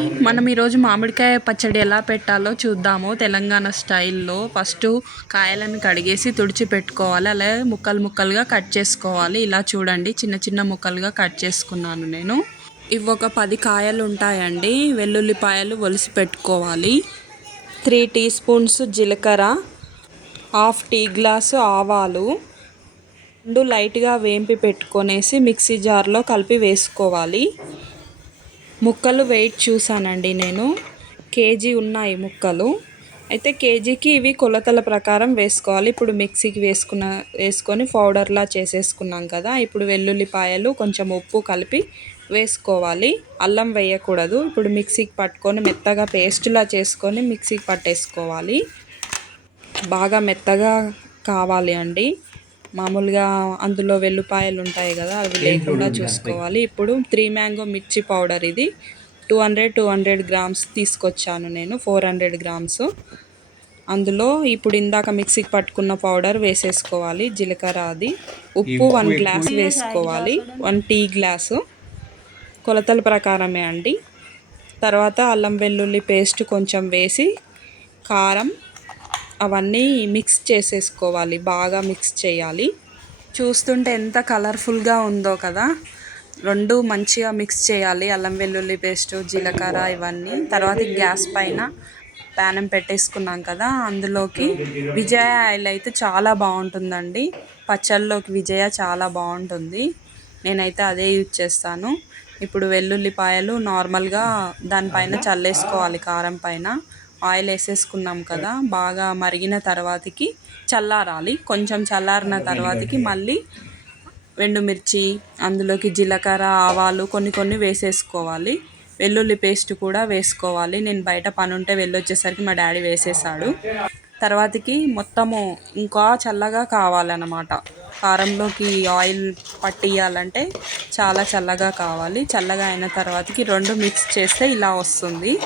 మనం ఈరోజు మామిడికాయ పచ్చడి ఎలా పెట్టాలో చూద్దాము తెలంగాణ స్టైల్లో. ఫస్ట్ కాయలను కడిగేసి తుడిచి పెట్టుకోవాలి. అలాగే ముక్కలు ముక్కలుగా కట్ చేసుకోవాలి. ఇలా చూడండి చిన్న చిన్న ముక్కలుగా కట్ చేసుకున్నాను నేను. ఇవి ఒక పది కాయలు ఉంటాయండి. వెల్లుల్లిపాయలు ఒలిసి పెట్టుకోవాలి. త్రీ టీ స్పూన్స్ జీలకర్ర హాఫ్ టీ గ్లాసు ఆవాలు రెండు లైట్గా వేంపి పెట్టుకొనేసి మిక్సీ జార్లో కలిపి వేసుకోవాలి. ముక్కలు వెయిట్ చూసానండి నేను. కేజీ ఉన్నాయి ముక్కలు. అయితే కేజీకి ఇవి కొలతల ప్రకారం వేసుకోవాలి. ఇప్పుడు మిక్సీకి వేసుకున్న వేసుకొని పౌడర్లా చేసేసుకున్నాం కదా. ఇప్పుడు వెల్లుల్లిపాయలు కొంచెం ఉప్పు కలిపి వేసుకోవాలి. అల్లం వేయకూడదు. ఇప్పుడు మిక్సీకి పట్టుకొని మెత్తగా పేస్ట్లా చేసుకొని మిక్సీకి పట్టేసుకోవాలి. బాగా మెత్తగా కావాలి అండి. మామూలుగా అందులో వెల్లుపాయలు ఉంటాయి కదా అవి లేకుండా చూసుకోవాలి. ఇప్పుడు త్రీ మ్యాంగో మిర్చి పౌడర్ ఇది. Two hundred two hundred grams తీసుకొచ్చాను నేను ఫోర్ హండ్రెడ్ గ్రామ్స్ అందులో ఇప్పుడు ఇందాక మిక్సీకి పట్టుకున్న పౌడర్ వేసేసుకోవాలి జీలకర్ర అది. ఉప్పు వన్ గ్లాస్ వేసుకోవాలి వన్ టీ గ్లాసు కొలతల ప్రకారమే అండి. తర్వాత అల్లం వెల్లుల్లి పేస్ట్ కొంచెం వేసి కారం అవన్నీ మిక్స్ చేసేసుకోవాలి బాగా మిక్స్ చేయాలి. చూస్తుంటే ఎంత కలర్ఫుల్గా ఉందో కదా. రెండు మంచిగా మిక్స్ చేయాలి అల్లం వెల్లుల్లి పేస్ట్ జీలకర్ర ఇవన్నీ. తర్వాత గ్యాస్ పైన ప్యానం పెట్టేసుకున్నాం కదా అందులోకి విజయ ఆయిల్ అయితే చాలా బాగుంటుందండి. పచ్చళ్ళలోకి విజయ చాలా బాగుంటుంది. నేనైతే అదే యూజ్ చేస్తాను. ఇప్పుడు వెల్లుల్లిపాయలు నార్మల్గా దానిపైన చల్లేసుకోవాలి కారం పైన. ఆయిల్ వేసేసుకున్నాం కదా బాగా మరిగిన తర్వాతకి చల్లారాలి. కొంచెం చల్లారిన తర్వాతకి మళ్ళీ ఎండుమిర్చి అందులోకి జీలకర్ర ఆవాలు కొన్ని కొన్ని వేసేసుకోవాలి. వెల్లుల్లి పేస్ట్ కూడా వేసుకోవాలి. నేను బయట పని ఉంటే వెళ్ళొచ్చేసరికి మా డాడీ వేసేసాడు. తర్వాతకి మొత్తము ఇంకా చల్లగా కావాలన్నమాట. కారంలోకి ఆయిల్ పట్టియాలంటే చాలా చల్లగా కావాలి. చల్లగా అయిన తర్వాతకి రెండు మిక్స్ చేస్తే ఇలా వస్తుంది.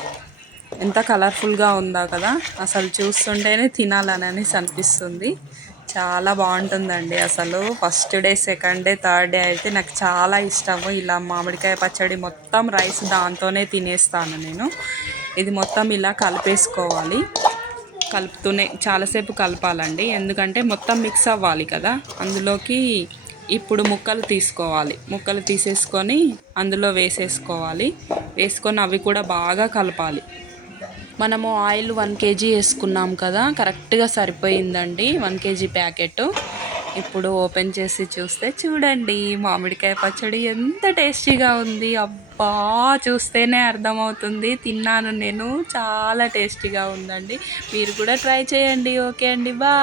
ఎంత కలర్ఫుల్గా ఉందో కదా. అసలు చూస్తుంటేనే తినాలని అనిపిస్తుంది. చాలా బాగుంటుందండి అసలు. First day second day third day అయితే నాకు చాలా ఇష్టము. ఇలా మామిడికాయ పచ్చడి మొత్తం రైస్ దాంతోనే తినేస్తాను నేను. ఇది మొత్తం ఇలా కలిపేసుకోవాలి. కలుపుతూనే చాలాసేపు కలపాలండి. ఎందుకంటే మొత్తం మిక్స్ అవ్వాలి కదా. అందులోకి ఇప్పుడు ముక్కలు తీసుకోవాలి. ముక్కలు తీసేసుకొని అందులో వేసేసుకోవాలి. వేసుకొని అవి కూడా బాగా కలపాలి. మనము ఆయిల్ వన్ కేజీ వేసుకున్నాం కదా కరెక్ట్గా సరిపోయిందండి వన్ కేజీ ప్యాకెట్. ఇప్పుడు ఓపెన్ చేసి చూస్తే చూడండి మామిడికాయ పచ్చడి ఎంత టేస్టీగా ఉంది. అబ్బా చూస్తేనే అర్థమవుతుంది. తిన్నాను నేను చాలా టేస్టీగా ఉందండి. మీరు కూడా ట్రై చేయండి. ఓకే అండి బా